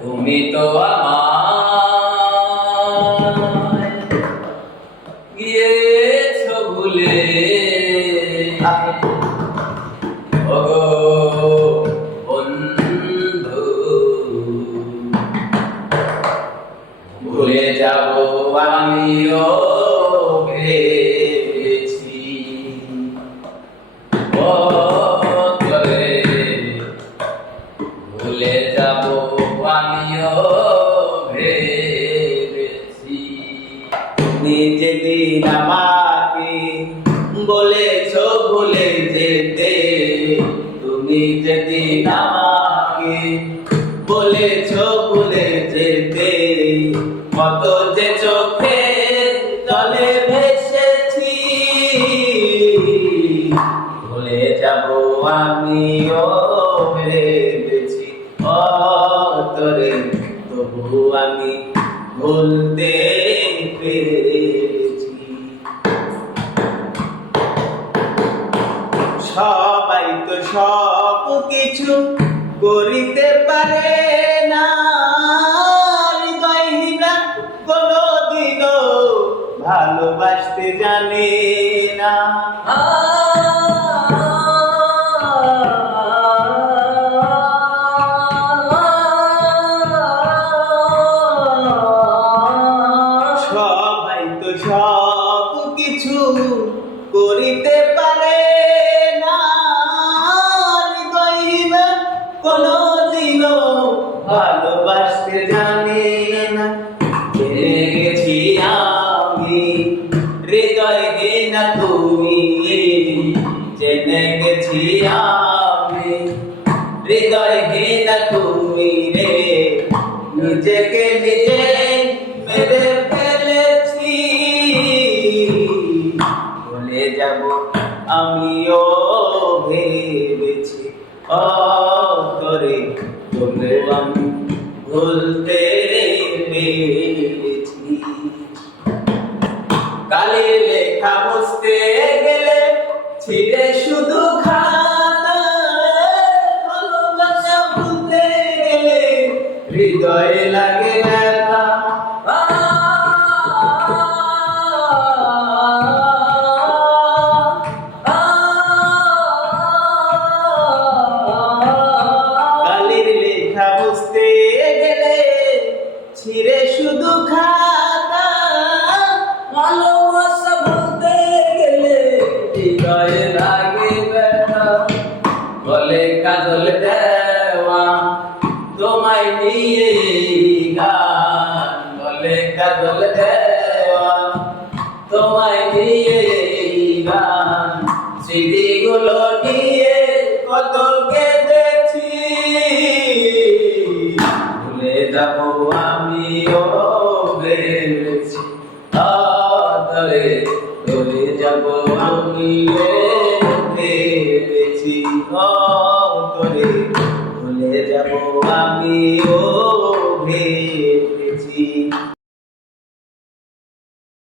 তুমি তো আমায় গিয়েছো ভুলে, ওগো বন্ধু, ভুলে যাব আমিও ভেবেছি। ও তোরে ভুলে যাব আমিও ভেবেছি। যেদিন আমাকে বলেছো ভুলে যেতে, তুমি যেদিন আমাকে বলেছো ভুলে যেতে, কত যে চোখে জলে ভেসেছি। ভুলে যাব আমিও ভেবেছি। ও তোরে তবু আমি ভুলতে পেরেছি। সবাই তো সব কিছু করিতে পারে না, হৃদয়হীনা কোনদিনও ভালোবাসতে জানে না। সবাই তো সব কিছু করিতে পারে না, হৃদয়হীনা কোনদিনও ভালোবাসতে জানে না। জেনে গেছি আমি হৃদয়হীনা তুমি, জেনে গেছি আমি হৃদয়হীনা তুমি রে। নিজেকে নিজে মেরে ফেলেছি, ভুলে যাব আমিও ভেবেছি। ও তোরে তবু আমি ভুলতে পেরেছি। কালের লেখা বুঝতে গেলে ছিঁড়ে শুধু খাতা, ভালোবাসা ভুলতে গেলে হৃদয়ে লাগে ব্যথা। কালের লেখা বুঝতে গেলে ছিঁড়ে শুধু খাতা, ভালোবাসা বলতে গেলে হৃদয়ে লাগে ব্যথা। গলে কাজল দেওয়া তোমায় নিয়ে গান, গলে কাজল দেওয়া তোমায় নিয়ে গান। স্মৃতিগুলো নিয়ে কত কেঁদেছি, ভুলে যাব আমিও ভেবেছি। তোরে ভুলে যাব আমিও ভেবেছি। তোরে ভুলে যাব আমিও